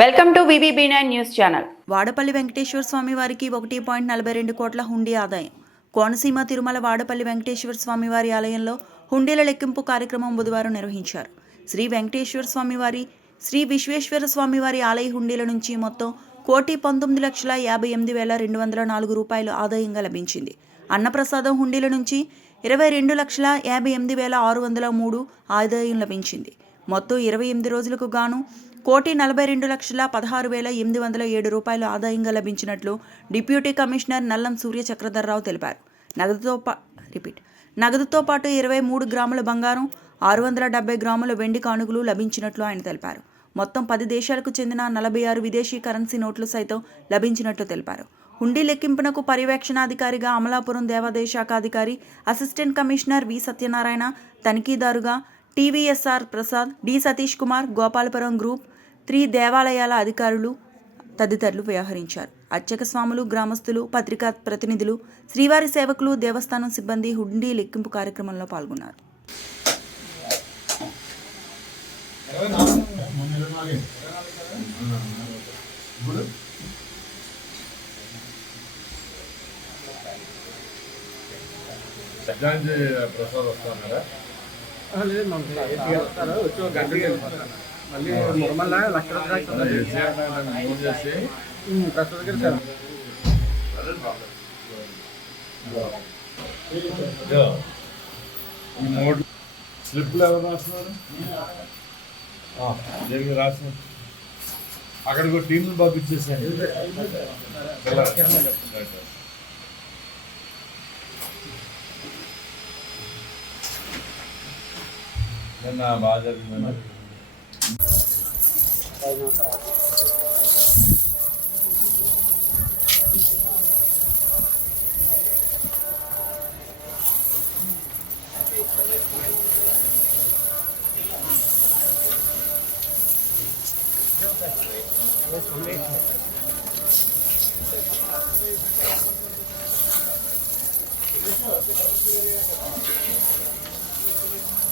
Welcome to V B B nine news channel. Vadapalli Venkateswara Swamy వారికి ఒకటి point నలభై రెండు కోట్ల హుండీ ఆదాయం. కోనసీమ తిరుమల వాడపల్లి వెంకటేశ్వర స్వామి వారి ఆలయంలో హుండీల లెక్కింపు కార్యక్రమం బుధవారం నిర్వహించారు. శ్రీ వెంకటేశ్వర స్వామి వారి శ్రీ విశ్వేశ్వర స్వామి వారి ఆలయ హుండీల నుంచి మొత్తం కోటి పంతొమ్మిది లక్షల యాభై ఎనిమిది వేల రెండు వందల నాలుగు రూపాయలు ఆదాయంగా లభించింది. అన్నప్రసాదం హుండీల నుంచి ఇరవై రెండు లక్షల యాభై ఎనిమిది వేల ఆరు వందల మూడు ఆదాయం లభించింది. మొత్తం ఇరవై ఎనిమిది రోజులకు గాను కోటి నలభై రెండు లక్షల పదహారు వేల ఎనిమిది వందల ఏడు రూపాయలు ఆదాయంగా లభించినట్లు డిప్యూటీ కమిషనర్ నల్లం సూర్య చక్రధర్రావు తెలిపారు. నగదుతో పా రిపీట్. నగదుతో పాటు ఇరవై మూడు గ్రాముల బంగారం ఆరు వందల డెబ్బై గ్రాముల వెండి కానుకలు లభించినట్లు ఆయన తెలిపారు. మొత్తం పది దేశాలకు చెందిన నలభై ఆరు విదేశీ కరెన్సీ నోట్లు సైతం లభించినట్లు తెలిపారు. హుండీ లెక్కింపునకు పర్యవేక్షణాధికారిగా అమలాపురం దేవాదాయ శాఖ అధికారి assistant commissioner V Satyanarayana తనిఖీదారుగా T V S R Prasad D Satish Kumar Gopalapuram group three దేవాలయాల అధికారులు తదితరులు వ్యవహరించారు. అర్చక స్వాములు గ్రామస్తులు పత్రికా ప్రతినిధులు శ్రీవారి సేవకులు దేవస్థానం సిబ్బంది హుండీ లెక్కింపు కార్యక్రమంలో పాల్గొన్నారు. ప్రసాద్ వస్తున్నారా లేదు మళ్ళీ లక్ష ఈ స్లిప్లు ఎవరు రాస్తున్నారు ఆ, రాసిన అక్కడికి ఒక టీంలు పంపించేసాను धन्यवाद अभिनंदन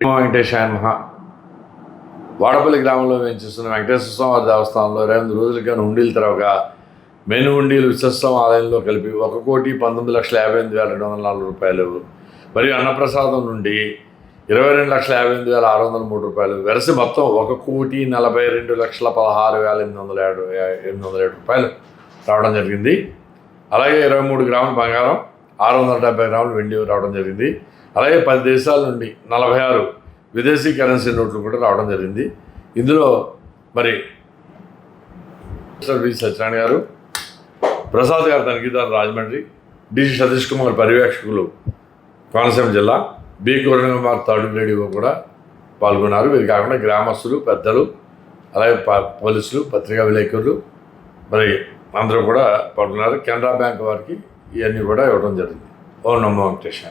వెంకటేశాయ మహా వాడపల్లి గ్రామంలో వేయించేస్తున్న వెంకటేశ్వర స్వామి దేవస్థానంలో రెండు రోజుల కానీ హుండీలు తెరవగా మెను హుండీలు విశ్వస్తం ఆలయంలో కలిపి ఒక కోటి పంతొమ్మిది లక్షల యాభై ఎనిమిది వేల రెండు వందల నాలుగు రూపాయలు మరియు అన్నప్రసాదం నుండి ఇరవై రెండు లక్షల యాభై ఎనిమిది వేల ఆరు వందల మూడు రూపాయలు. వెరసి మొత్తం ఒక కోటి నలభై రెండు లక్షల పదహారు వేల ఎనిమిది వందల ఏడు ఎనిమిది వందల ఏడు రూపాయలు రావడం జరిగింది. అలాగే ఇరవై మూడు గ్రాముల బంగారం ఆరు వందల డెబ్బై గ్రాములు వెండి రావడం జరిగింది. అలాగే పది దేశాల నుండి నలభై ఆరు విదేశీ కరెన్సీ నోట్లు కూడా రావడం జరిగింది. ఇందులో మరి వి సత్యనారాయణ గారు ప్రసాద్ గారు తనిఖీదారు రాజమండ్రి డిసి సతీష్ కుమార్ పర్యవేక్షకులు కోనసీమ జిల్లా బి కిరణ్ కుమార్ థర్డ్ కూడా పాల్గొన్నారు. వీరు కాకుండా గ్రామస్తులు పెద్దలు అలాగే ప- పోలీసులు పత్రికా విలేకరులు మరి అందరూ కూడా పాల్గొన్నారు. కెనరా బ్యాంక్ వారికి ఇవన్నీ కూడా ఇవ్వడం జరిగింది. ఓ నమో వెంకటేశాయ.